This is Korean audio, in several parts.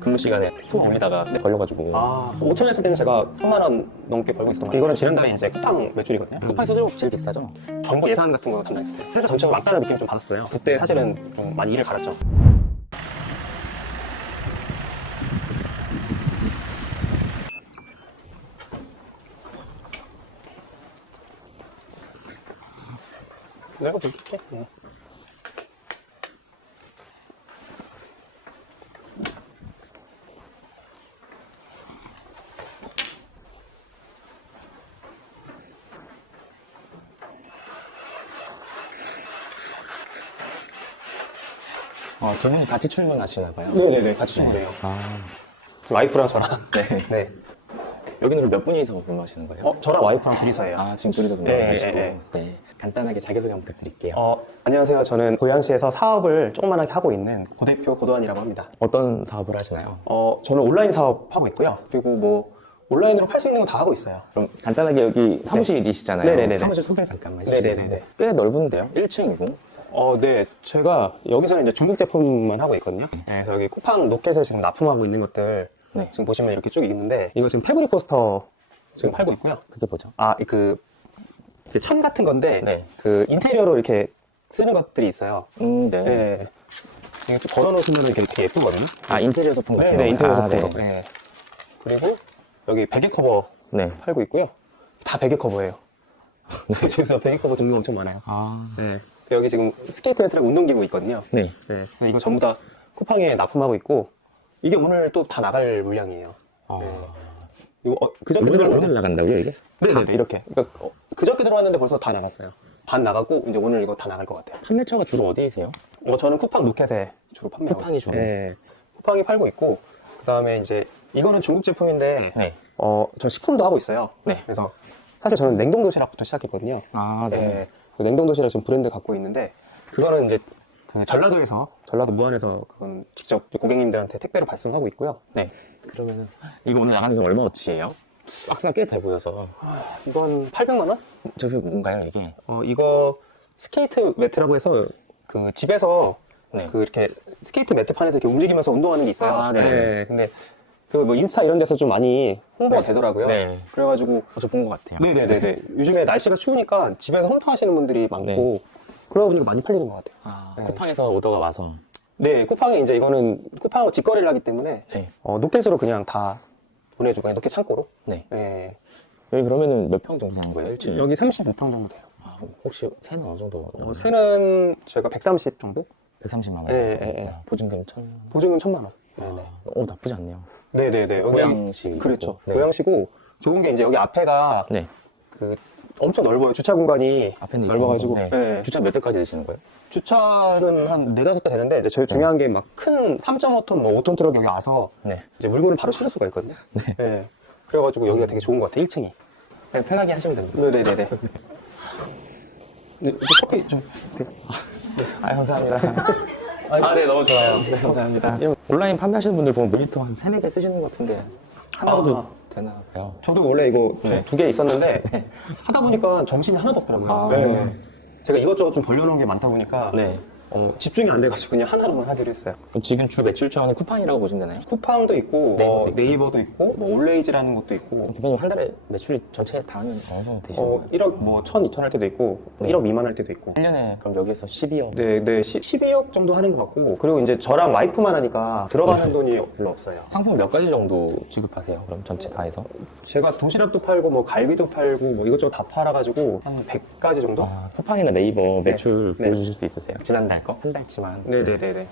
근무 시간에 스토어 올리다가 걸려가지고 5천 했을 때는 제가 3만 원 넘게 벌고 있었던 거예요. 이거는 지난달에 이제 쿠팡 매출이거든요. 쿠팡 수수료 제일 비싸죠? 정부 예산 같은 거 담당했어요. 회사 전체가 막다른 느낌 좀 받았어요. 그때 사실은 좀 많이 일을 갈았죠. 내가 볼게. 두 분이 같이 출근하시나 봐요? 네네네, 같이 출근해요. 와이프랑 저랑. 네. 여기는 몇 분이서 근무하시는 거예요? 저랑 와이프랑 둘이서 해요. 지금 둘이서 근무하시고 네. 간단하게 자기소개 한번 부탁드릴게요. 안녕하세요. 저는 고양시에서 사업을 조그만하게 하고 있는 고대표 고도환이라고 합니다. 어떤 사업을 하시나요? 저는 온라인 사업 하고 있고요. 그리고 뭐 온라인으로 팔 수 있는 거 다 하고 있어요. 그럼 간단하게 여기 사무실이시잖아요. 네네네네. 사무실 소개 잠깐만 해주세요. 네네네네. 꽤 넓은데요? 1층이고. 네. 제가 여기서는 이제 중국 제품만 하고 있거든요. 네, 여기 쿠팡 로켓에 지금 납품하고 있는 것들 지금 보시면 이렇게 쭉 있는데 이거 지금 패브릭 포스터 지금 팔고 있고요. 그게 뭐죠? 천 같은 건데 네. 그 인테리어로 이렇게 쓰는 것들이 있어요. 네. 네. 이거 좀 걸어놓으시면 이렇게 예쁘거든요. 인테리어 소품 같은 네, 거. 인테리어 소품. 네. 네. 그리고 여기 베개 커버 네. 팔고 있고요. 다 베개 커버예요. 그래서 베개 커버 종류 엄청 많아요. 네. 여기 지금 스케이트 매트랑 운동기구 있거든요. 네. 네. 이거 전부 다 쿠팡에 납품하고 있고 이게 오늘 또 다 나갈 물량이에요. 네. 이거 그저께 오늘 나간다고요, 이게? 네네 이렇게. 그러니까 그저께 들어왔는데 벌써 다 나갔어요. 반 나가고 이제 오늘 이거 다 나갈 것 같아요. 판매처가 주로 어디세요? 저는 쿠팡 로켓에 주로 판매하고 쿠팡이 있어요. 주로? 네. 쿠팡이 팔고 있고 그다음에 이제 이거는 중국 제품인데 네. 저 식품도 하고 있어요. 네. 그래서 사실 저는 냉동 도시락부터 시작했거든요. 네. 그 냉동 도시락 지금 브랜드 갖고 있는데 그거는 이제 그 전라도 무안에서 그건 직접 고객님들한테 택배로 발송하고 있고요. 네. 그러면은 이거 오늘 나가는 게 얼마어치예요? 박스가 꽤 돼 보여서. 이건 800만 원? 저게 뭔가요, 이게? 이거 스케이트 매트라고 해서 그 집에서 네. 그 이렇게 스케이트 매트판에서 이렇게 움직이면서 운동하는 게 있어요. 네. 근데 그 뭐 인스타 이런 데서 좀 많이 홍보가 되더라고요. 네. 그래가지고 저 본 것 같아요. 네네네. 요즘에 날씨가 추우니까 집에서 홈트하시는 분들이 많고 그러다 보니까 많이 팔리는 것 같아요. 쿠팡에서 오더가 와서. 네, 쿠팡이 이제 이거는 쿠팡하고 직거래를 하기 때문에 네. 노켓으로 그냥 다 보내주고 노켓 창고로. 네. 네. 여기 그러면은 몇 평 정도 되는 거예요, 1층? 여기 35평 정도 돼요. 혹시 새는 어느 정도? 새는 제가 130 정도? 130만 원. 네. 보증금 1000. 보증은 1000만 원. 네네. 나쁘지 않네요. 네네네. 고양시. 그렇죠. 네. 고양시고 좋은 게 이제 여기 앞에가 네. 그 엄청 넓어요. 주차 공간이 앞에는 넓어가지고. 네. 네. 주차 몇 대까지 되시는 거예요? 주차는 한 4, 5대 되는데 이제 제일 중요한 게 막 큰 3.5톤, 뭐 5톤 트럭이 여기 와서 네. 이제 물건을 바로 실을 수가 있거든요. 네. 그래가지고 여기가 되게 좋은 것 같아요. 1층이. 그냥 편하게 하시면 됩니다. 네네네네. 네, 커피 좀. 감사합니다. 네, 너무 좋아요. 네, 감사합니다. 온라인 판매하시는 분들 보면 모니터 한 3, 4개 쓰시는 것 같은데 하나도 되나 봐요. 저도 원래 이거 두 개 있었는데 하다 보니까 정신이 하나도 없더라고요. 네. 제가 이것저것 좀 벌려놓은 게 많다 보니까 네. 집중이 안 돼가지고 그냥 하나로만 하기로 했어요. 그럼 지금 주 매출처는 쿠팡이라고 보시면 되나요? 쿠팡도 있고 네이버도 있고 뭐 올레이즈라는 것도 있고 대표님 한 달에 매출이 전체 다 하면 어느 정도 되시는 거예요? 1억 뭐 1,000, 2,000 할 때도 있고 1억 미만 할 때도 있고 1년에 그럼 여기에서 12억? 네, 12억 정도 하는 것 같고 그리고 이제 저랑 와이프만 하니까 들어가는 돈이 별로 없어요. 상품 몇 가지 정도 지급하세요? 그럼 전체 다 해서? 제가 도시락도 팔고 뭐 갈비도 팔고 뭐 이것저것 다 팔아가지고 한 100가지 정도? 쿠팡이나 네이버 매출 네. 보여주실 수 있으세요? 지난달 거? 한 달치만. 네네네네.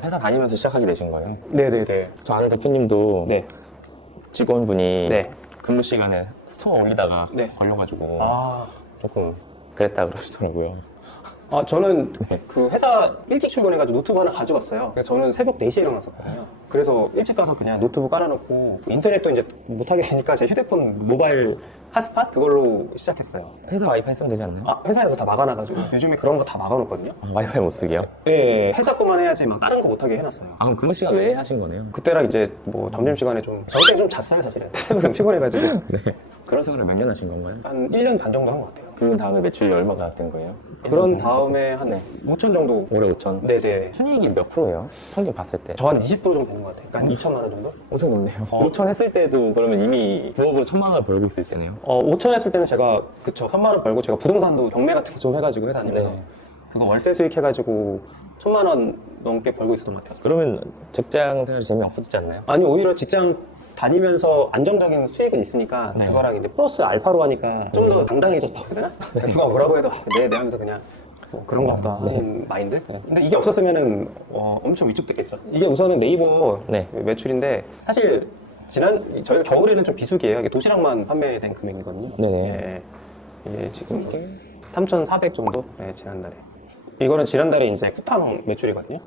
회사 다니면서 시작하게 되신 거예요? 네네네. 저 아는 대표님도 네. 직원분이 네. 근무 시간에 스토어 올리다가 네. 걸려가지고 조금 그랬다 그러시더라고요. 저는 그 회사 일찍 출근해가지고 노트북 하나 가져갔어요. 그래서 저는 새벽 4시에 일어났었거든요. 그래서 일찍 가서 그냥 노트북 깔아놓고 인터넷도 이제 못하게 되니까 제 휴대폰 모바일 핫스팟 그걸로 시작했어요. 회사 와이파이 쓰면 되지 않나요? 회사에서 다 막아놔가지고 요즘에 그런 거 다 막아놓거든요. 와이파이 못 쓰게요? 네, 회사 거만 해야지 막 다른 거 못하게 해놨어요. 그럼 근무 시간 외에 하신 거네요? 그때랑 이제 뭐 점심시간에 좀 저녁 때 좀 잤어요 사실은. 새벽에 피곤해가지고. 그런 생활을 몇 년 하신 건가요? 한 1년 반 정도 한 것 같아요. 그 다음에 매출이 얼마가 된 거예요? 그런 다음에 한 5천 정도. 올해 5천? 네네. 순이익이 몇 프로예요? 평균 봤을 때. 저 한 20% 정도 되는 것 같아요. 그러니까 한 2천만 원 정도? 엄청 높네요. 5천 했을 때도 그러면 이미 부업으로 1,000만 원 벌고 있을 때네요. 5천 했을 때는 제가 그쵸 3만 원 벌고 제가 부동산도 경매 같은 거 좀 해가지고 해다니면서 네. 그거 월세 수익 해가지고 1,000만 원 넘게 벌고 있었던 것 같아요. 그러면 직장 생활이 재미없었지 않나요? 아니 오히려 직장 다니면서 안정적인 수익은 있으니까 네. 그거랑 이제 플러스 알파로 하니까 좀 더 당당해졌다고 해야 되나? 누가 뭐라고 해도 네 하면서 그냥 뭐 그런가 보다 하는 마인드? 근데 이게 없었으면은 엄청 위축됐겠죠. 이게 우선은 네이버 네. 매출인데 사실 저희가 겨울에는 좀 비수기예요. 이게 도시락만 판매된 금액이거든요. 네네. 예, 지금 3,400 정도? 네, 지난달에. 이거는 지난달에 이제 쿠팡 매출이거든요.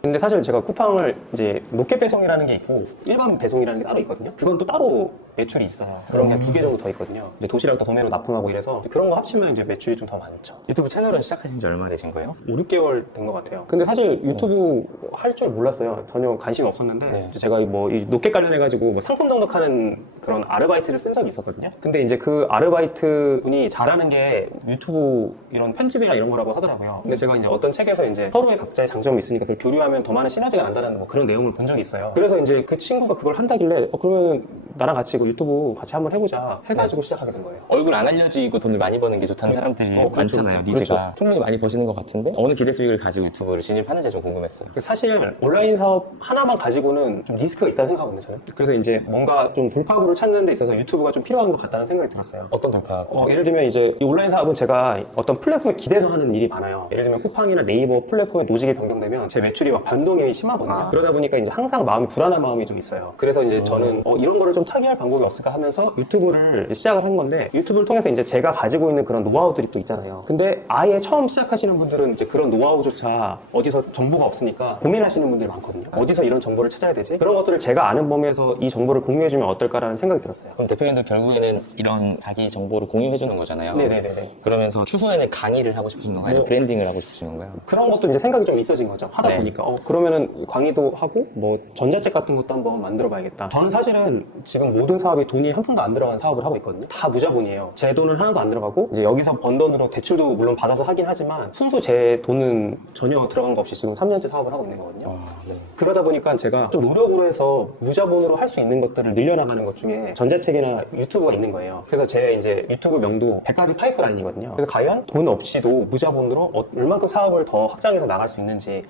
근데 사실 제가 쿠팡을 이제 로켓 배송이라는 게 있고 일반 배송이라는 게 따로 있거든요. 그건 또 따로 매출이 있어요. 그런 게 2개 정도 더 있거든요. 이제 도시락도 도매로 납품하고 이래서 그런 거 합치면 이제 매출이 좀 더 많죠. 유튜브 채널은 시작하신 지 얼마 되신 거예요? 5, 6개월 된 것 같아요. 근데 사실 유튜브 할 줄 몰랐어요. 전혀 관심 없었는데 네. 제가 뭐 이 로켓 관련해가지고 뭐 상품 등록하는 그런 아르바이트를 쓴 적이 있었거든요. 근데 이제 그 아르바이트 분이 잘하는 게 유튜브 이런 편집이나 이런 거라고 하더라고요. 근데 제가 이제 어떤 책에서 이제 서로의 각자의 장점이 있으니까 그걸 교류하면 더 많은 시너지가 난다는 뭐 그런 내용을 본 적이 있어요. 그래서 이제 그 친구가 그걸 한다길래 그러면 나랑 같이 이거 유튜브 같이 한번 해보자 해가지고 시작하게 된 거예요. 얼굴 안 알려지고 돈을 많이 버는 게 좋다는 사람들이 그렇죠. 많잖아요. 니즈가. 그렇죠. 충분히 많이 버시는 것 같은데 어느 기대 수익을 가지고 유튜브를 진입하는지 좀 궁금했어요. 사실 온라인 사업 하나만 가지고는 좀 리스크가 있다는 생각하거든요, 저는. 그래서 이제 뭔가 좀 돌파구를 찾는 데 있어서 유튜브가 좀 필요한 것 같다는 생각이 들었어요. 어떤 돌파? 예를 들면 이제 이 온라인 사업은 제가 어떤 플랫폼에 기대서 하는 일이 많아요. 예를 들면 쿠팡이나 네이버 플랫폼에 노직이 변경되면 제 매출이 막 변동이 심하거든요. 그러다 보니까 이제 항상 마음이 불안한 마음이 좀 있어요. 그래서 이제 저는 이런 거를 좀 타개할 방법이 없을까 하면서 유튜브를 이제 시작을 한 건데 유튜브를 통해서 이제 제가 가지고 있는 그런 노하우들이 또 있잖아요. 근데 아예 처음 시작하시는 분들은 이제 그런 노하우조차 어디서 정보가 없으니까 고민하시는 분들이 많거든요. 어디서 이런 정보를 찾아야 되지? 그런 것들을 제가 아는 범위에서 이 정보를 공유해주면 어떨까라는 생각이 들었어요. 그럼 대표님들 결국에는 이런 자기 정보를 공유해 주는 거잖아요. 네네네. 그러면서 추후에는 강의를 하고 싶으신 건가요? 아니면 브랜딩을 하고 싶으신 건가요? 그런 것도 이제 생각이 좀 있어진 거죠. 하다 네. 보니까 그러면은 강의도 하고 뭐 전자책 같은 것도 한번 만들어 봐야겠다. 저는 사실은 지금 모든 사업이 돈이 한 푼도 안 들어간 사업을 하고 있거든요. 다 무자본이에요. 제 돈은 하나도 안 들어가고 이제 여기서 번 돈으로 대출도 물론 받아서 하긴 하지만 순수 제 돈은 전혀 들어간 거 없이 지금 3년째 사업을 하고 있는 거거든요. 네. 그러다 보니까 제가 좀 노력으로 해서 무자본으로 할 수 있는 것들을 늘려나가는 것 중에 전자책이나 유튜브가 있는 거예요. 그래서 제 이제 유튜브 명도 100가지 파이프라인이거든요. 그래서 과연 돈 없이도 무자본으로 얼만큼 사업을 더 확장해서 나갈 수 있는지.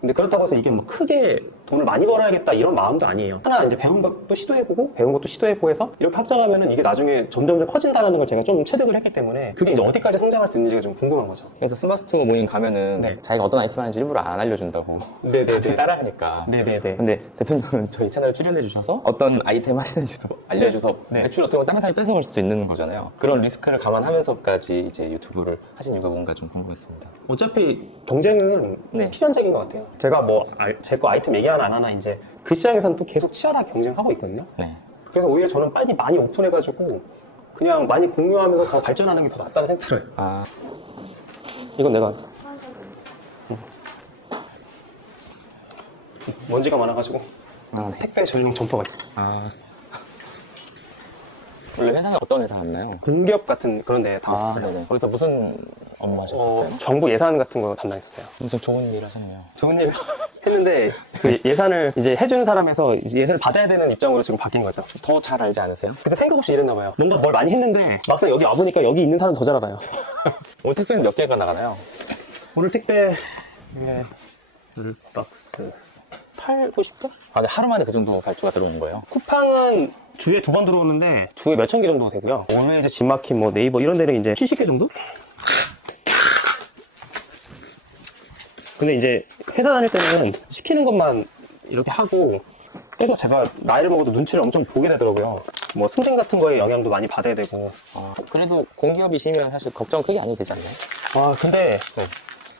근데 그렇다고 해서 이게 뭐 크게 돈을 많이 벌어야겠다 이런 마음도 아니에요. 하나 이제 배운 것도 시도해보고 배운 것도 시도해보고 해서 이렇게 확장하면은 이게 나중에 점점 커진다는 걸 제가 좀 체득을 했기 때문에 그게 이제 어디까지 성장할 수 있는지가 좀 궁금한 거죠. 그래서 스마트스토어 모임 가면은 네. 자기가 어떤 아이템 하는지 일부러 안 알려준다고. 네네네. 따라하니까. 네네네. 근데 대표님은 저희 채널 출연해 주셔서 어떤 아이템 하시는지도 알려줘서 네. 매출 어떻게 보면 다른 사람이 뺏어갈 수도 있는 거잖아요. 그런 리스크를 감안하면서까지 이제 유튜브를 하신 이유가 뭔가 좀 궁금했습니다. 어차피 경쟁은 네. 필연적인 것 같아요. 제가 뭐 제 거 아이템 얘기 하나 안 하나 이제 그 시장에서는 또 계속 치열하게 경쟁하고 있거든요. 네. 그래서 오히려 저는 빨리 많이 오픈해가지고 그냥 많이 공유하면서 더 발전하는 게 더 낫다는 생각이 들어요. 아, 이건 내가 먼지가 많아가지고 네. 택배 전용 점퍼가 있어요. 아. 원래 회사는 어떤 회사 왔나요? 공기업 같은 그런 데 다녔어요. 네네. 거기서 무슨 업무 하셨었어요? 정부 예산 같은 거 담당했어요. 무슨 좋은 일 하셨네요. 좋은 일 했는데 그 예산을 이제 해주는 사람에서 이제 예산을 받아야 되는 입장으로 지금 바뀐 거죠. 더 잘 알지 않으세요? 그때 생각 없이 이랬나 봐요. 뭔가 뭘 많이 했는데 막상 여기 와보니까 여기 있는 사람 더 잘 알아요. 오늘 택배는 몇 개가 나가나요? 오늘 택배 이게 10박스 8, 90개? 아, 근데 하루 만에 그 정도 발주가 들어오는 거예요? 쿠팡은 주에 2번 들어오는데 주에 몇천 개 정도 되고요. 오늘 이제 집마켓 뭐 네이버 이런 데는 이제 70개 정도? 근데 이제 회사 다닐 때는 시키는 것만 이렇게 하고 계속 제가 나이를 먹어도 눈치를 엄청 보게 되더라고요. 뭐 승진 같은 거에 영향도 많이 받아야 되고. 그래도 공기업이시면 사실 걱정 크게 안 해도 되지 않나요? 근데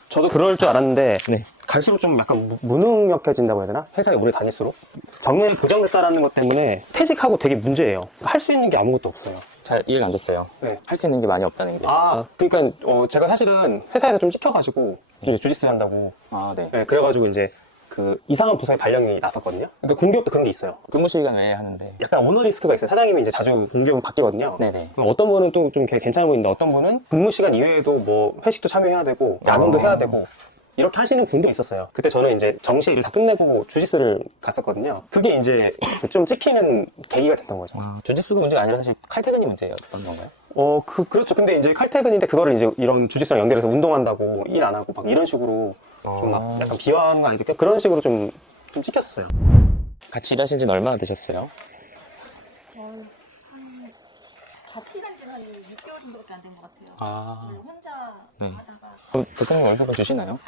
저도 그럴 줄 알았는데 네. 갈수록 좀 약간 무능력해진다고 해야 되나? 회사에 오래 다닐수록 정년이 고정됐다라는 것 때문에 퇴직하고 되게 문제예요. 할 수 있는 게 아무것도 없어요. 잘 이해가 안 됐어요. 네. 할 수 있는 게 많이 없다는 게. 그러니까 제가 사실은 회사에서 좀 찍혀가지고 이제 주짓수 한다고. 네. 네, 그래가지고 이제 그 이상한 부서의 발령이 났었거든요. 그러니까 공기업도 그런 게 있어요. 근무 시간 외에 하는데. 약간 오너 리스크가 있어요. 사장님이 이제 자주 공기업을 바뀌거든요. 네네. 그럼 어떤 분은 또 좀 괜찮아 보이는데 어떤 분은 근무 시간 이외에도 뭐 회식도 참여해야 되고 야근도 해야 되고 이렇게 하시는 분도 있었어요. 그때 저는 이제 정시 일을 다 끝내고 주짓수를 갔었거든요. 그게 이제 좀 찍히는 계기가 됐던 거죠. 주짓수가 문제가 아니라 사실 칼퇴근이 문제였던 건가요? 그렇죠. 근데 이제 칼퇴근인데 그거를 이제 이런 주짓수랑 연결해서 운동한다고 일 안 하고 막 이런 식으로 좀 막 약간 비하하는 거 아닐까? 그런 식으로 좀 찍혔어요. 같이 일하신 지는 얼마나 되셨어요? 저는 같이 일한 지는 한 6개월 정도밖에 안 된 것 같아요. 아. 그리고 혼자 네. 하다가 그럼 대통령 월급을 주시나요?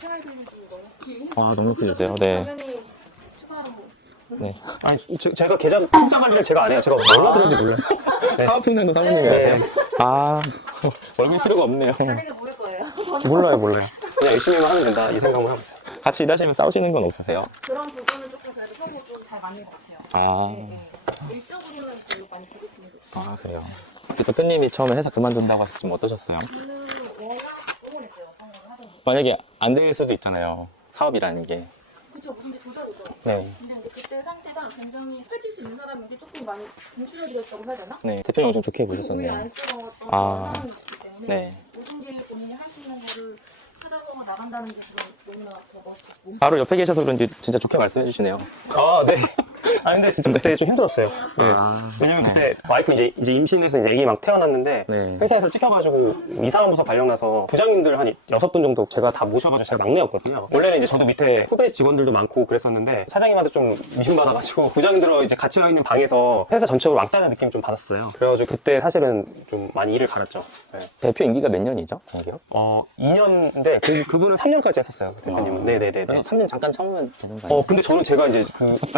생활비도 넣었기 아, 너무 높게 주세요. 네. 당연히 추가로 네. 아니, 제가 계좌 관리를 제가 안 해요. 제가 얼마 들었는지 몰라요. 네. 사업팀장도 사모님이 네. 하세요? 아, 월급 필요가 없네요. 자리가 모일 거예요. 몰라요. 그냥 열심히만 하면 된다. 이 생각을 하고 있어요. 같이 일하시면 싸우시는 건 없으세요? 그런 부분은 조금 그래도 서로 좀 잘 맞는 것 같아요. 아, 네, 네. 일적으로는 별로 많이 부딪히는 것 같아요. 아 그래요. 대표님이 처음에 회사 그만둔다고 하셔서 좀 어떠셨어요? 저는 워낙 응원했어요. 생각을 하던 거. 만약에 안 될 수도 있잖아요. 사업이라는 게. 그쵸, 근데 도전이죠. 네. 근데 이제 그때 상태가 굉장히 펼칠 수 있는 사람에게 조금 많이 움츠러들었다고 해야 되나? 네. 대표님 엄청 좋게 우리 보셨었네요. 안쓰러웠던 아. 사람이기 때문에 네. 모든 게 본인이 할 수 있는 거를 찾아서 나간다는 게 지금 너무나 더 멋있고 바로 옆에 계셔서 그런지 진짜 좋게 말씀해 주시네요. 아, 네. 아, 근데 진짜 그때 좀 힘들었어요. 네. 아. 왜냐면 그때 와이프 이제 임신해서 이제 애기 막 태어났는데 네. 회사에서 찍혀가지고 이상한 부서 발령나서 부장님들 한 6분 정도 제가 다 모셔가지고 제가 막내였거든요. 원래는 이제 저도 밑에 후배 직원들도 많고 그랬었는데 사장님한테 좀 미움받아가지고 부장님들은 이제 같이 와 있는 방에서 회사 전체적으로 왕따는 느낌 좀 받았어요. 그래가지고 그때 사실은 좀 많이 일을 갈았죠. 네. 대표 임기가 몇 년이죠? 공기업? 2년인데 그분은 3년까지 했었어요. 그 대표님은. 네네네. 3년 잠깐 참으면 되는 거 아니에요? 근데 저는 제가 이제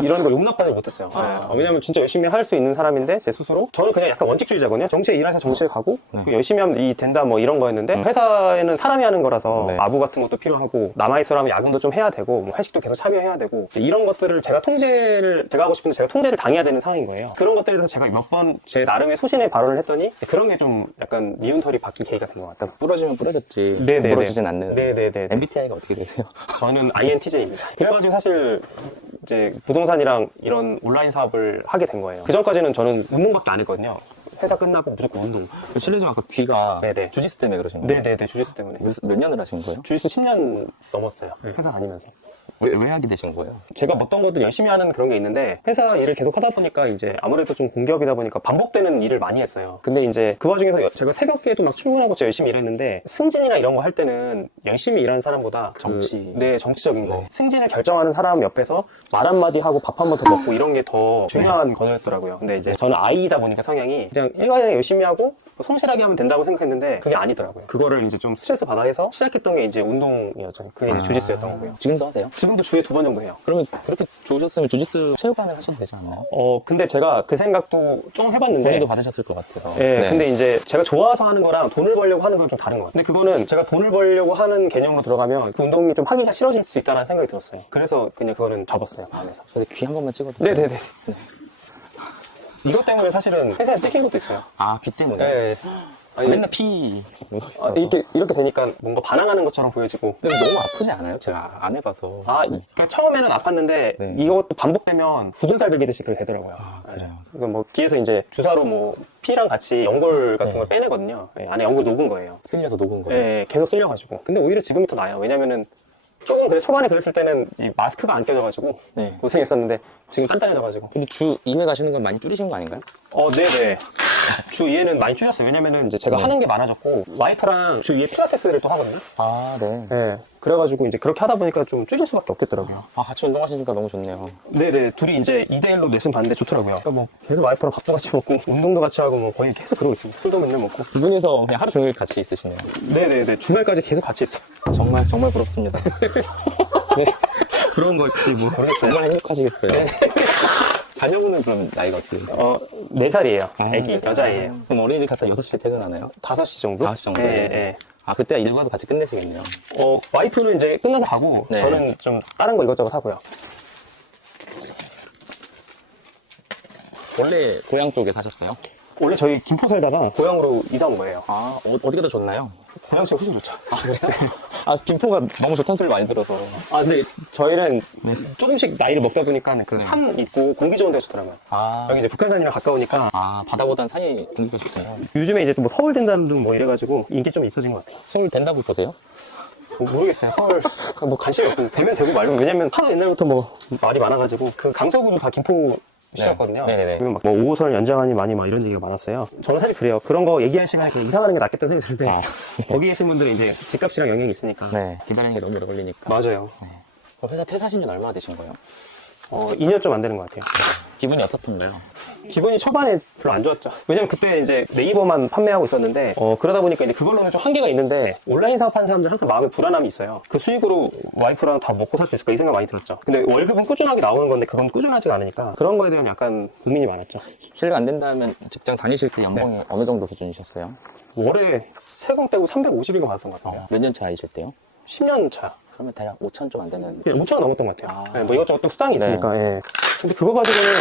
이런 거 용납받지 못했어요. 네. 왜냐면 진짜 열심히 할 수 있는 사람인데, 제 스스로. 저는 그냥 약간 원칙주의자거든요. 정시에 일해서 정시에 가고, 그 열심히 하면 이 된다 뭐 이런 거였는데, 회사에는 사람이 하는 거라서, 네. 마부 같은 것도 필요하고, 남아있으라면 야근도 좀 해야 되고, 뭐 회식도 계속 참여해야 되고, 이런 것들을 제가 하고 싶은데 제가 통제를 당해야 되는 상황인 거예요. 그런 것들에 대해서 제가 몇 번 제 나름의 소신의 발언을 했더니, 그런 게 좀 약간 미운털이 바뀐 계기가 된 것 같아요. 부러지면 부러졌지. 네네네. 부러지진 않는. 네네네. MBTI가 어떻게 되세요? 저는 INTJ입니다. 그래가지고 사실 이제 부동산이랑 이런 온라인 사업을 하게 된 거예요. 그 전까지는 저는 운동밖에 안 했거든요. 회사 끝나고 무조건 운동. 실례지만 아까 귀가 네네. 주짓수 때문에 그러신 거예요? 네네네. 주짓수 때문에. 몇 년을 하신 거예요? 주짓수 10년 넘었어요. 회사 다니면서. 왜 하게 되신 거예요? 제가 어떤 것들 열심히 하는 그런 게 있는데 회사 일을 계속 하다 보니까 이제 아무래도 좀 공기업이다 보니까 반복되는 일을 많이 했어요. 근데 이제 그 와중에서 제가 새벽에도 막 출근하고 진짜 열심히 일했는데 승진이나 이런 거 할 때는 열심히 일하는 사람보다 정치. 네, 정치적인 거. 네. 승진을 결정하는 사람 옆에서 말 한마디 하고 밥 한 번 더 먹고 이런 게 더 중요한 거였더라고요. 근데 이제 저는 아이다 보니까 성향이 그냥 일과를 열심히 하고 성실하게 하면 된다고 생각했는데 그게 아니더라고요. 그거를 이제 좀 스트레스 받아 해서 시작했던 게 이제 운동이었죠. 그게 이제 주짓수였던 거고요. 지금도 하세요? 지금도 주에 2번 정도 해요. 그러면 그렇게 좋으셨으면 주짓수 체육관을 하셔도 되지 않나요? 근데 제가 그 생각도 좀 해봤는데. 본인도 받으셨을 것 같아서. 예, 네. 근데 이제 제가 좋아서 하는 거랑 돈을 벌려고 하는 건 좀 다른 것 같아요. 근데 그거는 제가 돈을 벌려고 하는 개념으로 들어가면 그 운동이 좀 하기가 싫어질 수 있다는 생각이 들었어요. 그래서 그냥 그거는 접었어요, 마음에서. 저도 귀 한 번만 찍어도 네네네. 돼요? 이것 때문에 사실은 회사에서 찍힌 것도 있어요. 아, 귀 때문에? 예. 아니, 맨날 피 있어서. 이렇게 되니까 뭔가 반항하는 것처럼 보여지고. 근데 너무 아프지 않아요? 제가 안 해봐서. 그러니까 처음에는 아팠는데 네. 이것도 반복되면 굳은살 베기듯이 그렇게 되더라고요. 아, 그래요? 이거 뭐 뒤에서 이제 주사로 뭐 피랑 같이 연골 같은 걸 빼내거든요. 예, 안에 연골 녹은 거예요. 쓸려서 녹은 거예요? 예, 계속 쓸려가지고. 근데 오히려 지금이 더 나아요. 왜냐면은 조금 그래 초반에 그랬을 때는 이 마스크가 안 껴져가지고 네. 고생했었는데 지금 단단해져가지고. 근데 주 2회 가시는 건 많이 줄이신 거 아닌가요? 네네. 주 2회는 많이 줄였어요. 왜냐면은 이제 제가 네. 하는 게 많아졌고 와이프랑 주 2회 필라테스를 또 하거든요. 아, 네. 예. 그래가지고 이제 그렇게 하다 보니까 좀 줄일 수밖에 없겠더라고요. 아, 같이 운동하시니까 너무 좋네요. 네네. 둘이 이제 2대1로 레슨 받는데 좋더라고요. 그러니까 뭐 계속 와이프랑 밥도 같이 먹고 운동도 같이 하고 뭐 거의 계속 그러고 있습니다. 술도 맨날 먹고. 두 분이서 그냥 하루 종일 같이 있으시네요. 네네네. 주말까지 계속 같이 있어요. 정말 부럽습니다. 네. 부러운 거 있지 뭐. 모르겠어요. 정말 행복하시겠어요. 자녀분은 그럼 나이가 어떻게 돼요? 4살이에요. 아, 애기 여자예요. 그럼 어린이집 갔다 6시에 퇴근하나요? 5시 정도? 5시 정도? 예, 예. 아, 그때 일과도 같이 끝내시겠네요. 와이프는 이제 끝나서 가고 네. 저는 좀 다른 거 이것저것 하고요. 원래 고향 쪽에 사셨어요? 원래 저희 김포 살다가 고향으로 이사 온 거예요. 아, 어디가 더 좋나요? 고양시가 훨씬 좋죠. 아, 김포가 너무 좋다는 소리 많이 들어서. 아, 근데 저희는 조금씩 나이를 먹다 보니까 그 산 있고 공기 좋은 데 좋더라고요. 아, 여기 이제 북한산이랑 가까우니까 아, 바다보단 산이 공기가 좋대요. 요즘에 이제 뭐 서울 된다는 둥 뭐 이래가지고 인기 좀 있어진 것 같아요. 서울 된다고 보세요? 모르겠어요. 서울 뭐 관심이 없어요. 되면 되고 말고. 왜냐면 하도 옛날부터 뭐 말이 많아가지고 그 강서구도 다 김포 시였거든요. 네네네. 그러면 막 뭐 5호선 연장하니 많이 막 이런 얘기가 많았어요. 저는 사실 그래요. 그런 거 얘기할 시간에 그냥 이사 가는 게 낫겠다는 생각이 드는데 아, 거기 계신 분들은 이제 집값이랑 영향이 있으니까. 네. 기다리는 게 너무 오래 걸리니까. 맞아요. 그럼 회사 퇴사하신 지 얼마나 되신 거예요? 2년 좀 안 되는 것 같아요. 기분이 어떻던가요? 기분이 초반에 별로 안 좋았죠. 왜냐면 그때 이제 네이버만 판매하고 있었는데 그러다 보니까 이제 그걸로는 좀 한계가 있는데 온라인 사업하는 사람들 항상 마음에 불안함이 있어요. 그 수익으로 와이프랑 다 먹고 살 수 있을까 이 생각 많이 들었죠. 근데 월급은 꾸준하게 나오는 건데 그건 꾸준하지가 않으니까 그런 거에 대한 약간 고민이 많았죠. 실례가 안 된다면 직장 다니실 때 연봉이 어느 정도 수준이셨어요? 월에 세금 빼고 350일간 받았던 것 같아요. 몇 년 차이실 때요? 10년 차. 그러면 대략 5천 좀 안 되는. 5천 원 넘었던 것 같아요. 아. 네, 뭐 이것저것 또 수당이 있으니까. 예. 근데 그거 가지고는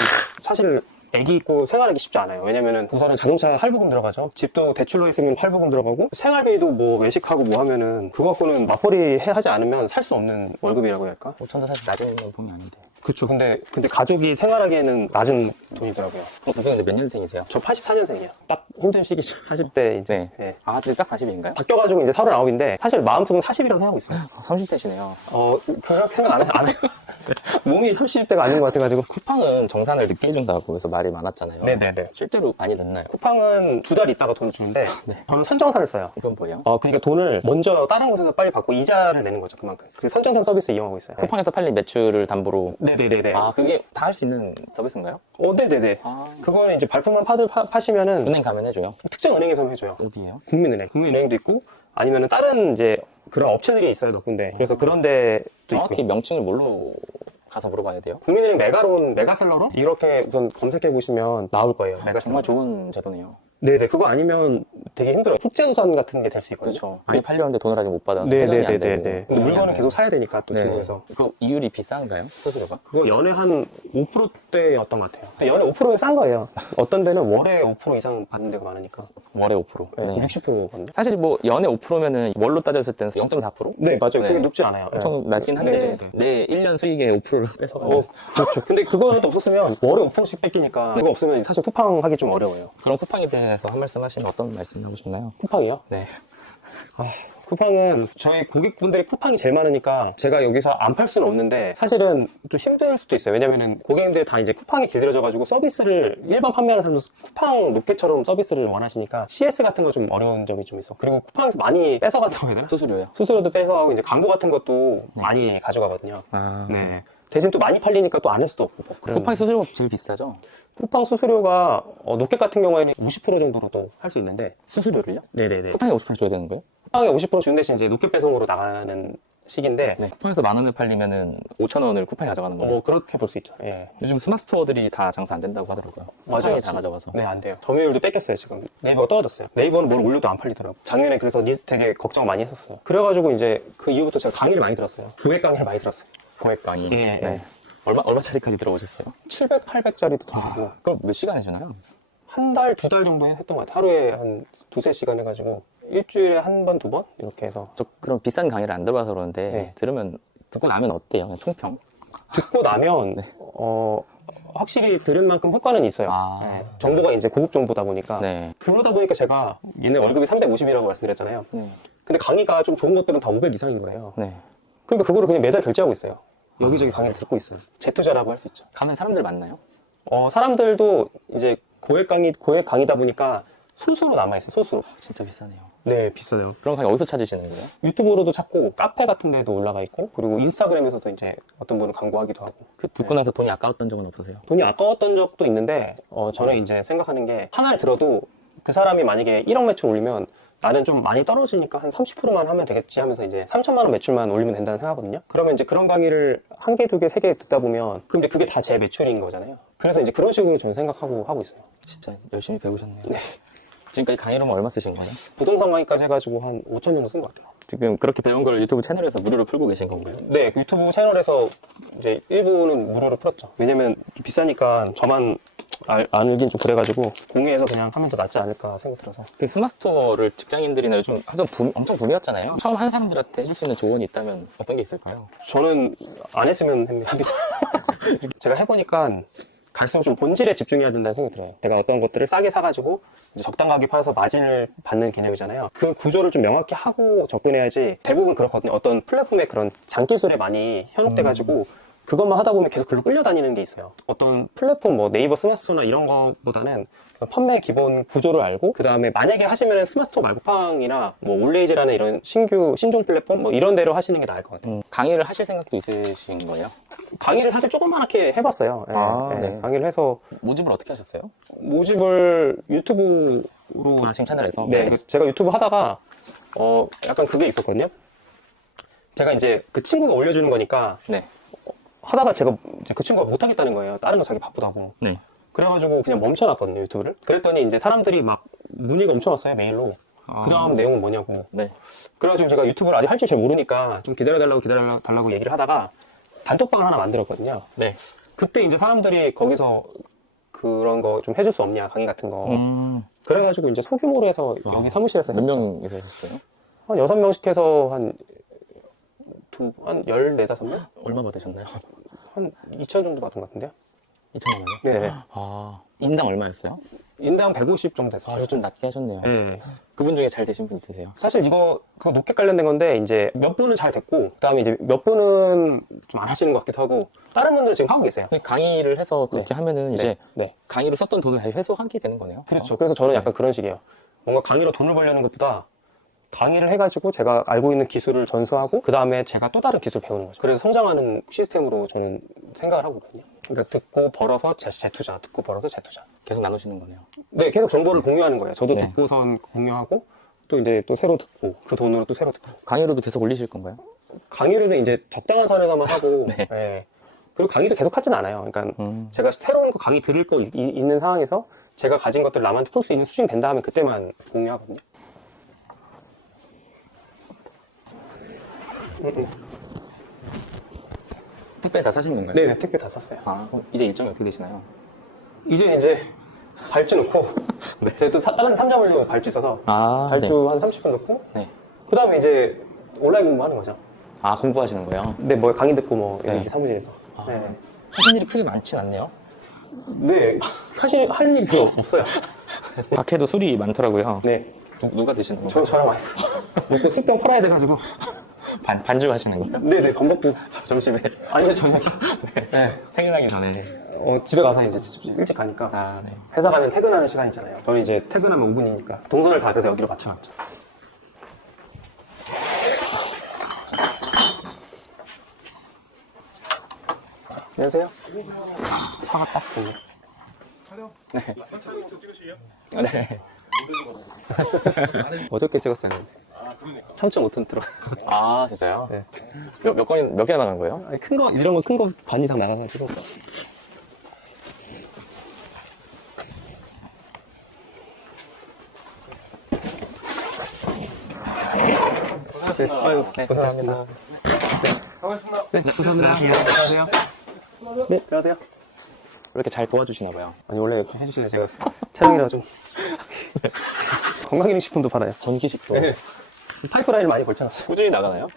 사실 애기 있고 생활하기 쉽지 않아요. 왜냐면은 우선은 자동차 할부금 들어가죠. 집도 대출로 했으면 할부금 들어가고 생활비도 뭐 외식하고 뭐 하면은 그거 갖고는 맞벌이 하지 않으면 살 수 없는 월급이라고 해야 할까? 5천도 사실 낮은 연봉이 아닌데. 그쵸. 근데 가족이 생활하기에는 낮은 돈이더라고요. 근데 몇 년생이세요? 저 84년생이에요. 딱 힘든 시기죠. 40대 이제. 네. 예. 아, 지금 딱 40인가요? 바뀌어가지고 이제 39인데 사실 마음속은 40이라고 생각하고 있어요. 30대시네요. 그렇게 생각 안 해요. 몸이 30대가 아닌 것 같아가지고. 쿠팡은 정산을 늦게 해준다고 해서 말이 많았잖아요. 네네네. 실제로 많이 늦나요? 쿠팡은 2달 있다가 돈을 주는데 저는 선정사를 써요. 이건 뭐예요? 그러니까 돈을 먼저 다른 곳에서 빨리 받고 이자를 내는 거죠. 그만큼. 그 선정사 서비스 이용하고 있어요. 쿠팡에서 팔린 매출을 담보로. 네네네네. 아, 그게 다 할 수 있는 서비스인가요? 네네네. 아, 그거는 이제 발품만 파시면은 은행 가면 해줘요? 특정 은행에서 해줘요. 어디예요? 국민은행도 있고 아니면은 다른 이제 그런 업체들이 있어요. 몇 군데. 그래서 그런 데도 정확히 있고. 명칭을 뭘로 가서 물어봐야 돼요? 국민은행 메가론, 메가셀러로? 이렇게 우선 검색해 보시면 나올 거예요. 메가셀러. 정말 좋은 제도네요. 네네. 그거 아니면 되게 힘들어요. 국제우산 같은 게 될 수 있거든요. 그렇죠. 많이 팔렸는데 돈을 아직 못 받아서 회전이 안 되고. 네네네네. 근데 물건을 계속 사야 되니까 또 네. 중국에서. 그 이율이 비싼가요? 수수료가? 그거 연에 한 5%대였던 것 같아요. 근데 연에 5%면 싼 거예요. 어떤 데는 월에 5% 이상 받는 데가 많으니까. 월에 5%. 네, 네. 60%거든요. 사실 뭐 연에 5%면은 월로 따졌을 때는 0.4%? 네, 맞아요. 네. 그게 높지 않아요. 엄청 낮긴 한데 네네네. 내 1년 수익의 5%를 뺏어가요. 그렇죠. 근데 그거는 또 없었으면 월에 5%씩 뺏기니까 그거 없으면 사실 쿠팡 하기 좀 어려워요. 그럼 쿠팡에 대해서 한 말씀 하시면 어떤 말씀 하고 싶나요? 쿠팡이요? 네. 쿠팡은 저희 고객분들이 쿠팡이 제일 많으니까 제가 여기서 안 팔 수는 없는데 사실은 좀 힘들 수도 있어요. 왜냐면은 고객님들이 다 이제 쿠팡이 길들여져가지고 서비스를 일반 판매하는 사람도 쿠팡 로켓처럼 서비스를 원하시니까 CS 같은 거 좀 어려운 점이 좀 있어. 그리고 쿠팡에서 많이 뺏어간다고 해야 되나? 수수료요? 수수료도 뺏어가고 이제 광고 같은 것도 많이 가져가거든요. 아. 네. 대신 또 많이 팔리니까 또 안 할 수도 없고. 뭐 그런- 쿠팡 수수료가 제일 비싸죠? 쿠팡 수수료가 로켓 같은 경우에는 50% 정도로도 할 수 있는데 수수료를요? 네네네. 쿠팡에 50% 줘야 되는 거예요? 쿠팡에 50% 주는 대신 이제 로켓 배송으로 나가는 식인데 네. 쿠팡에서 10,000원을 팔리면은 5,000원을 쿠팡에 가져가는 거예요. 뭐 그렇게 볼 수 있죠. 예. 요즘 스마트 스토어들이 다 장사 안 된다고 하더라고요. 쿠팡이 다 가져가서. 네, 안 돼요. 점유율도 뺏겼어요, 지금. 네이버가 떨어졌어요. 네이버는 뭘 올려도 안 팔리더라고요. 작년에 그래서 되게 걱정 많이 했었어요. 그래가지고 이제 그 이후부터 제가 강의를 많이 들었어요. 고객 강의를 많이 들었어요. 고액 강의. 예, 예. 얼마짜리까지 들어보셨어요? 700, 800짜리도 들고 그럼 몇 시간 해주나요? 한 달, 2달 정도 했던 것 같아요. 하루에 한 2-3시간 해가지고 일주일에 한 번, 2번? 이렇게 해서 저 그런 비싼 강의를 안 들어봐서 그러는데 네. 듣고 나면 어때요? 그냥 총평? 듣고 나면 확실히 들은 만큼 효과는 있어요. 아. 네. 정보가 이제 고급 정보다 보니까 네. 그러다 보니까 제가 얘네 월급이 350이라고 말씀드렸잖아요. 네. 근데 강의가 좀 좋은 것들은 다 500 이상인 거예요. 네. 그러니까 그거를 그냥 매달 결제하고 있어요. 여기저기 강의를 듣고 있어요. 재투자라고 할 수 있죠. 가면 사람들 많나요? 사람들도 이제 고액 강의다 보니까 소수로 남아있어요. 소수로. 진짜 비싸네요. 네, 비싸요. 그럼 강의 어디서 찾으시는 거예요? 유튜브로도 찾고 카페 같은 데도 올라가 있고 그리고 인스타그램에서도 이제 어떤 분은 광고하기도 하고 그 듣고 나서 돈이 아까웠던 적은 없으세요? 돈이 아까웠던 적도 있는데 저는 이제 생각하는 게 하나를 들어도 그 사람이 만약에 1억 매출 올리면 나는 좀 많이 떨어지니까 한 30%만 하면 되겠지 하면서 이제 3천만 원 매출만 올리면 된다는 생각하거든요. 그러면 이제 그런 강의를 한 개, 두 개, 세 개 듣다 보면 근데 그게 다 제 매출인 거잖아요. 그래서 이제 그런 식으로 저는 생각하고 하고 있어요. 진짜 열심히 배우셨네요. 지금까지 강의로만 얼마 쓰신 거예요? 부동산 강의까지 해가지고 한 5천 정도 쓴 것 같아요. 지금 그렇게 배운 걸 유튜브 채널에서 무료로 풀고 계신 건가요? 네, 그 유튜브 채널에서 이제 일부는 무료로 풀었죠. 왜냐면 비싸니까 저만 알긴 좀 그래가지고 공유해서 그냥 하면 더 낫지 않을까 생각 들어서. 그 스마트스토어를 직장인들이나 요즘 엄청 붐이었잖아요. 처음 하는 사람들한테 해줄 수 있는 조언이 있다면 어떤 게 있을까요? 저는 안 했으면 합니다. 제가 해보니까 갈수록 좀 본질에 집중해야 된다는 생각이 들어요. 제가 어떤 것들을 싸게 사가지고 이제 적당하게 팔아서 마진을 받는 개념이잖아요. 그 구조를 좀 명확히 하고 접근해야지. 대부분 그렇거든요. 어떤 플랫폼에 그런 장기술에 많이 현혹돼가지고 그것만 하다 보면 계속 글로 끌려다니는 게 있어요. 어떤 플랫폼, 뭐 네이버 스마트스토어나 이런 거보다는 판매 기본 구조를 알고, 그 다음에 만약에 하시면은 스마트스토어 말고 쿠팡이나 뭐 올레이즈라는 이런 신종 플랫폼 뭐 이런 데로 하시는 게 나을 것 같아요. 강의를 하실 생각도 있으신 거예요? 강의를 사실 조그맣게 해봤어요. 예, 아, 예. 네. 강의를 해서 모집을 어떻게 하셨어요? 모집을 유튜브로. 지금 채널에서? 네, 그래서 제가 유튜브 하다가 약간 그게 있었거든요. 제가 이제 그 친구가 올려주는 거니까 네. 하다가 제가 이제 그 친구가 못하겠다는 거예요. 다른 거 자기 바쁘다고. 네. 그래가지고 그냥 멈춰놨거든요, 유튜브를. 그랬더니 이제 사람들이 막 문의가 엄청 왔어요, 메일로. 그 다음 내용은 뭐냐고. 네. 그래가지고 제가 유튜브를 아직 할 줄 잘 모르니까 좀 기다려달라고 얘기를 하다가 단톡방을 하나 만들었거든요. 네. 그때 이제 사람들이 거기서 그런 거 좀 해줄 수 없냐, 강의 같은 거. 그래가지고 이제 소규모로 해서 여기 사무실에서 몇 했죠. 명이서 하셨어요? 한 6명씩 해서 한 14, 15명? 얼마 받으셨나요? 한 2천 정도 받은 것 같은데요? 2,000원 이요? 네. 아, 인당 얼마였어요? 인당 150 정도 됐어요. 아, 좀 낮게 하셨네요. 네. 그분 중에 잘 되신 분 있으세요? 사실 그거 높게 관련된 건데, 이제 몇 분은 잘 됐고, 그 다음에 이제 몇 분은 좀 안 하시는 것 같기도 하고, 다른 분들은 지금 하고 계세요. 근데 강의를 해서 그렇게 하면은 이제 네. 강의로 썼던 돈을 다시 회수하게 되는 거네요. 그렇죠. 그래서 저는 약간 그런 식이에요. 뭔가 강의로 돈을 벌려는 것보다 강의를 해가지고 제가 알고 있는 기술을 전수하고, 그 다음에 제가 또 다른 기술을 배우는 거죠. 그래서 성장하는 시스템으로 저는 생각을 하고 있거든요. 그러니까 듣고 벌어서 재투자, 듣고 벌어서 재투자. 계속 나누시는 거네요. 네, 계속 정보를 공유하는 거예요. 저도 네. 듣고선 공유하고, 또 이제 또 새로 듣고, 그 돈으로 또 새로 듣고. 강의로도 계속 올리실 건가요? 강의를 이제 적당한 선에서만 하고, 네. 예. 그리고 강의도 계속 하진 않아요. 그러니까 제가 새로운 거 강의 들을 거 있는 상황에서 제가 가진 것들을 남한테 풀 수 있는 수준이 된다 하면 그때만 공유하거든요. 택배 다 사신 건가요? 네, 택배 다 샀어요. 아, 그럼 이제 일정이 어떻게 되시나요? 이제 발주 넣고, 제가 또 다른 상점을로 발주 있어서, 아, 발주 한 30분 넣고, 네. 그 다음에 이제 온라인 공부하는 거죠. 아, 공부하시는 거예요? 네, 뭐 강의 듣고 뭐, 네. 이렇게 사무실에서. 아. 네. 하신 일이 크게 많진 않네요. 네, 사실 할 일이 별로 없어요. 밖에도 술이 많더라고요. 네, 누가 드시는 거예요? 저랑 와이프. 먹고 술병 팔아야 돼가지고. 반주 하시는 거예요? 네네, 밥 먹고. 점심에? 아니요, 저녁. 네. 퇴근하기 전에. 집에 가서 이제 일찍 가니까. 아, 네. 회사 가면 퇴근하는 시간이잖아요. 저는 이제 퇴근하면 5분이니까. 동선을 다 그래서 여기로 맞춰놨죠. 안녕하세요. 차가 딱 보이네. 네. 네. 어저께 찍었어요. 3.5톤 들어. 아, 진짜요? 네. 몇 개나 나간 거예요? 아니, 큰 거, 이런 거 큰 거 반이 다 나가가지고. 네, 아유, 네, 감사합니다. 네, 감사합니다. 안녕하세요. 네, 안녕하세요. 왜 이렇게 잘 도와주시나 봐요. 아니, 원래 해주실래 제가 촬영이라 좀. 건강기능식품도 팔아요. 전기식도. 네. 파이프라인을 많이 걸쳐놨어요. 꾸준히 나가나요?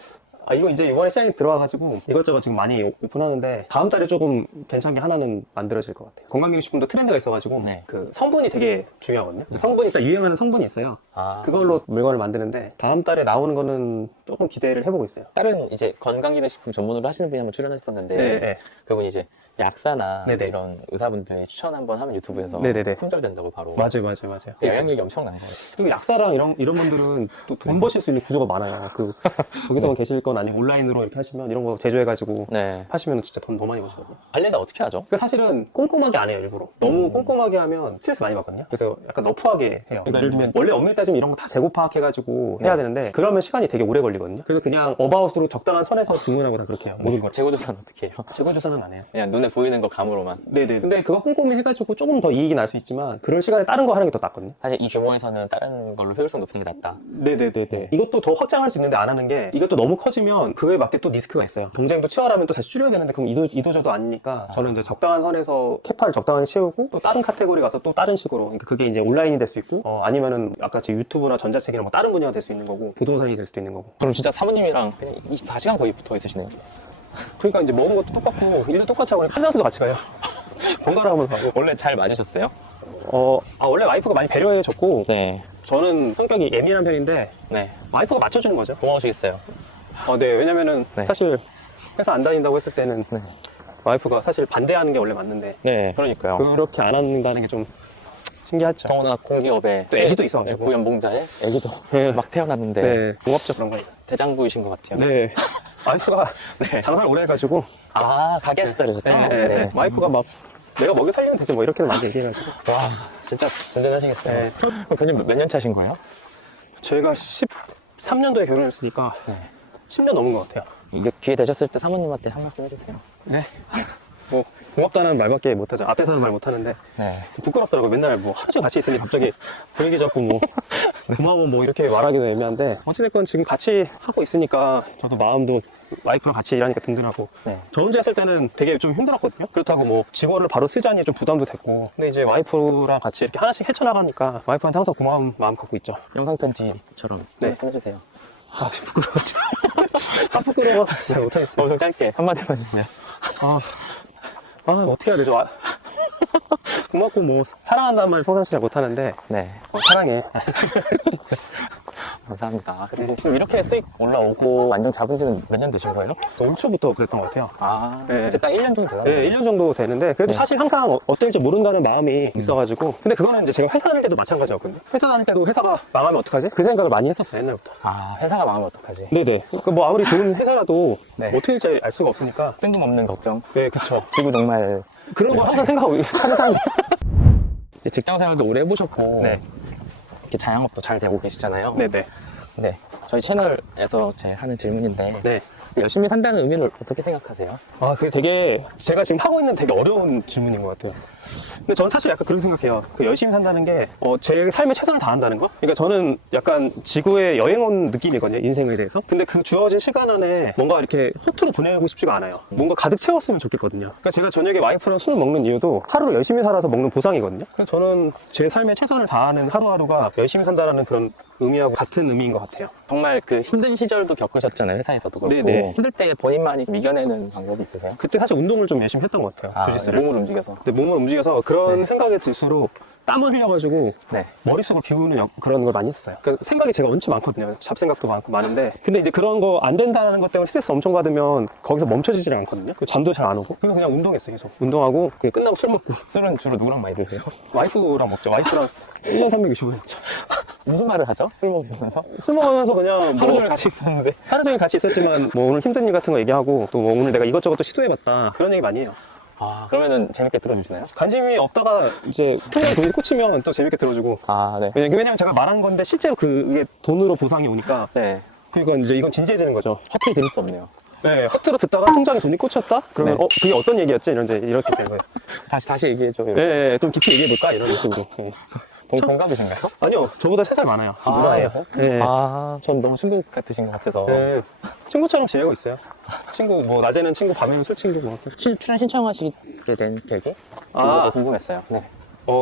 아, 이거 이제 이번에 시장에 들어와가지고 이것저것 지금 많이 오픈하는데 다음 달에 조금 괜찮게 하나는 만들어질 것 같아요. 건강기능식품도 트렌드가 있어가지고 네. 그 성분이 되게 중요하거든요. 성분이 딱 유행하는 성분이 있어요. 아. 그걸로 물건을 만드는데 다음 달에 나오는 거는 조금 기대를 해보고 있어요. 다른 이제 건강기능식품 전문으로 하시는 분이 한번 출연했었는데 네. 그분이 이제 약사나 네네. 이런 의사분들이 추천 한번 하면 유튜브에서 네네네. 품절된다고 바로 맞아요. 영향력이 엄청난 거예요. 그리고 약사랑 이런 분들은 또 돈 버실 수 있는 구조가 많아요. 거기서만 계실 건 아니고 온라인으로 이렇게 하시면 이런 거 제조해가지고 네. 하시면 진짜 돈 더 많이 버시거든요. 관리는 어떻게 하죠? 그 사실은 꼼꼼하게 안 해요, 일부러. 너무 꼼꼼하게 하면 스트레스 많이 받거든요. 그래서 약간 너프하게 해요. 그러니까 예를 들면 원래 엄밀히 따지면 이런 거 다 재고 파악해가지고 해야 되는데 그러면 시간이 되게 오래 걸려요. 걸리거든요. 그래서 그냥 어바웃으로 적당한 선에서 주문하고 다 그렇게 해요. 모든 걸. 재고조사는 어떻게 해요? 재고조사는 안 해요. 그냥 눈에 보이는 거 감으로만. 네네. 근데 그거 꼼꼼히 해가지고 조금 더 이익이 날 수 있지만 그럴 시간에 다른 거 하는 게 더 낫거든요. 사실 이 규모에서는 다른 걸로 효율성 높이는 게 낫다. 네네네네. 이것도 더 확장할 수 있는데 안 하는 게 이것도 너무 커지면 그에 맞게 또 리스크가 있어요. 경쟁도 치열하면 또 다시 줄여야 되는데 그럼 이도저도 아니니까 저는 이제 적당한 선에서 캐파를 적당히 채우고 또 다른 카테고리 가서 또 다른 식으로 그러니까 그게 이제 온라인이 될 수 있고 아니면은 아까 제 유튜브나 전자책이나 뭐 다른 분야가 될 수 있는 거고 부동산이 될 수도 있는 거고 그럼 진짜 사모님이랑 그냥 24시간 거의 붙어 있으시네요. 그러니까 이제 먹은 것도 똑같고 일도 똑같이 하고 화장실도 같이 가요. 번갈아 가면서 가고 원래 잘 맞으셨어요? 원래 와이프가 많이 배려해줬고 네. 저는 성격이 예민한 편인데 네. 와이프가 맞춰주는 거죠. 고마우시겠어요. 네. 왜냐면은 네. 사실 회사 안 다닌다고 했을 때는 네. 와이프가 사실 반대하는 게 원래 맞는데 네. 그러니까요. 그렇게 안 한다는 게 좀 신기하죠. 더구나 공기업에 또 애기도 있어가지고. 고연봉자에 애기도 네. 막 태어났는데 네, 고맙죠 그런 거. 대장부이신 것 같아요. 네, 와이프가 네. 장사를 오래 해가지고 아 가게 하시다 그러셨죠? 네. 와이프가 막 내가 먹여 살리면 되지 뭐 이렇게는 많이 얘기해가지고. 와 진짜 든든하시겠어요. 네. 그럼 그냥 몇 년 차신 거예요? 저희가 13년도에 결혼했으니까 네. 10년 넘은 것 같아요. 이게 기회 되셨을 때 사모님한테 한 말씀 해주세요. 네. 뭐 고맙다는 말밖에 못하죠. 앞에서는 말 못하는데 네. 좀 부끄럽더라고요. 맨날 뭐 하루 종일 같이 있으니 갑자기 분위기 잡고 뭐 고마워 뭐 이렇게 말하기도 애매한데 어찌됐건 지금 같이 하고 있으니까 저도 마음도 와이프랑 같이 일하니까 든든하고 네. 저 혼자 했을 때는 되게 좀 힘들었거든요. 그렇다고 뭐 직원을 바로 쓰자니 좀 부담도 됐고 근데 이제 와이프랑 같이 이렇게 하나씩 헤쳐나가니까 와이프한테 항상 고마운 마음 갖고 있죠. 영상 편지처럼 네. 말씀해주세요. 부끄러워가지고 부끄러워서 잘 못하겠어요. 엄청 짧게 한마디만 해주세요. 어떻게 해야 되죠? 고맙고 뭐 사랑한다는 말 평상시 잘 못하는데 네. 사랑해. 감사합니다. 그리고 이렇게 수익 올라오고 완전 잡은 지는 몇 년 되신 거예요? 올 초부터 그랬던 것 같아요. 아, 네. 이제 딱 1년 정도 되었네요. 네, 1년 정도 되는데 그래도 네. 사실 항상 어떨지 모른다는 마음이 있어가지고 근데 그거는 이제 제가 회사 다닐 때도 마찬가지였거든요. 회사 다닐 때도 회사가 망하면 어떡하지? 그 생각을 많이 했었어요, 옛날부터. 아, 회사가 망하면 어떡하지? 네네. 그러니까 뭐 아무리 좋은 회사라도 네. 뭐 어떻게 될지 알 수가 없으니까. 뜬금없는 걱정. 네, 그쵸. 지구 종말. 그런 거 항상 생각하고 사는 사람. 이제 직장 생활도 오래 해보셨고, 네. 이렇게 자영업도 잘 되고 계시잖아요. 네네. 네. 저희 채널에서 제 하는 질문인데, 네. 열심히 산다는 의미를 어떻게 생각하세요? 그게 되게 제가 지금 하고 있는 되게 어려운 질문인 것 같아요. 근데 저는 사실 약간 그런 생각해요. 그 열심히 산다는 게 제 삶에 최선을 다한다는 거? 그러니까 저는 약간 지구에 여행 온 느낌이거든요. 인생에 대해서. 근데 그 주어진 시간 안에 뭔가 이렇게 허투루 보내고 싶지가 않아요. 뭔가 가득 채웠으면 좋겠거든요. 그러니까 제가 저녁에 와이프랑 술 먹는 이유도 하루를 열심히 살아서 먹는 보상이거든요. 그래서 저는 제 삶에 최선을 다하는 하루하루가 열심히 산다라는 그런 의미하고 같은 의미인 것 같아요. 정말 그 힘든 시절도 겪으셨잖아요. 회사에서도 그렇고. 네네. 힘들 때 본인만이 좀 이겨내는 방법이 있으세요? 그때 사실 운동을 좀 열심히 했던 것 같아요. 주짓수를. 몸을 움직여서. 근데 몸을 움직여서 그런 생각에 들수록 땀을 흘려가지고 네. 머릿속을 비우는 그런 걸 많이 했어요. 그러니까 생각이 제가 엄청 많거든요. 샵 생각도 많고 많은데 근데 이제 그런 거 안 된다는 것 때문에 스트레스 엄청 받으면 거기서 멈춰지질 않거든요. 잠도 잘 안 오고 그래서 그냥 운동했어요. 계속 운동하고 끝나고 술 먹고 술은 주로 누구랑 많이 드세요? 와이프랑 먹죠. 와이프랑 1년 365일 먹죠. 무슨 말을 하죠? 술 먹으면서? 술 먹으면서 그냥 하루 종일 같이 있었는데. 하루 종일 같이 있었지만 뭐 오늘 힘든 일 같은 거 얘기하고 또 뭐 오늘 내가 이것저것 또 시도해봤다 그런 얘기 많이 해요. 아, 그러면은 재밌게 들어주시나요? 관심이 없다가 이제 풍년이 돈이 꽂히면 또 재밌게 들어주고 아, 네. 왜냐면 제가 말한 건데 실제로 그게 돈으로 보상이 오니까 네. 그러니까 이제 이건 진지해지는 거죠. 허투루 들을 수 없네요. 네, 허투루 듣다가 통장에 돈이 꽂혔다? 그러면 네. 그게 어떤 얘기였지? 이렇게 되는 거예요. 다시 얘기해줘요. 네, 좀 깊이 얘기해볼까? 이런 식으로. 네. 동갑이신가요? 아니요, 저보다 3살 많아요. 누나예요. 네. 아, 전 너무 친구 같으신 것 같아서. 네. 친구처럼 지내고 있어요. 친구, 뭐, 낮에는 친구, 밤에는 술 친구, 뭐. 출연 신청하시게 된 계기? 아. 궁금했어요. 네.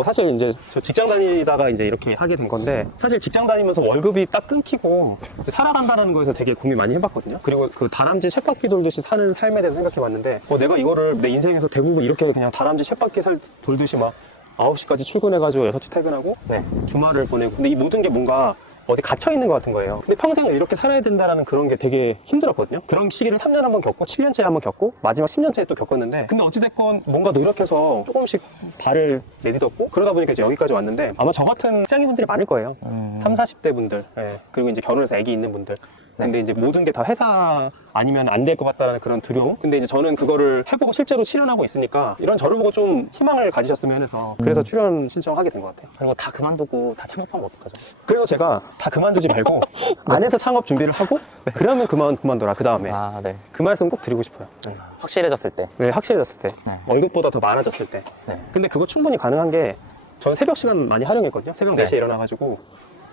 사실 이제 저 직장 다니다가 이제 이렇게 하게 된 건데 사실 직장 다니면서 월급이 딱 끊기고 살아간다는 거에서 되게 고민 많이 해봤거든요. 그리고 그 다람쥐 쳇바퀴 돌듯이 사는 삶에 대해서 생각해봤는데 내가 이거를 내 인생에서 대부분 이렇게 그냥 다람쥐 쳇바퀴 돌듯이 막 9시까지 출근해가지고 6시 퇴근하고 네. 주말을 보내고 근데 이 모든 게 뭔가 어디 갇혀있는 것 같은 거예요. 근데 평생을 이렇게 살아야 된다는 그런 게 되게 힘들었거든요. 그런 시기를 3년 한번 겪고 7년째에 한번 겪고 마지막 10년째에 또 겪었는데 근데 어찌됐건 뭔가 노력해서 조금씩 발을 내딛었고 그러다 보니까 이제 여기까지 왔는데 아마 저 같은 직장인분들이 많을 거예요. 30, 40대 분들 그리고 이제 결혼해서 아기 있는 분들 근데 이제 모든 게 다 회사 아니면 안 될 것 같다는 그런 두려움. 근데 이제 저는 그거를 해보고 실제로 실현하고 있으니까 이런 저를 보고 좀 희망을 가지셨으면 해서 그래서 출연 신청하게 된 것 같아요. 그리고 다 그만두고 다 창업하면 어떡하죠? 그래서 제가 다 그만두지 말고 안에서 창업 준비를 하고 그러면 그만둬라 그 다음에 아, 네. 그 말씀 꼭 드리고 싶어요. 확실해졌을 때. 왜 확실해졌을 때 네. 월급보다 더 많아졌을 때. 네. 근데 그거 충분히 가능한 게 저는 새벽 시간 많이 활용했거든요. 새벽 네. 4시에 일어나가지고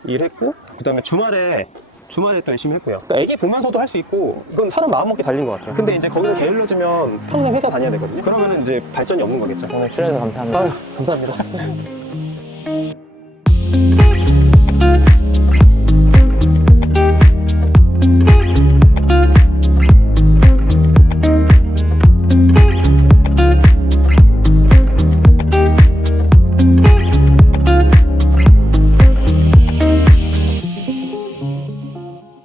일했고 그 다음에 주말에 또 열심히 했고요. 그러니까 애기 보면서도 할 수 있고 이건 사람 마음먹기 달린 것 같아요. 근데 이제 거기서 게을러지면 평생 회사 다녀야 되거든요. 그러면 이제 발전이 없는 거겠죠. 오늘 출연해서 감사합니다. 아유, 감사합니다.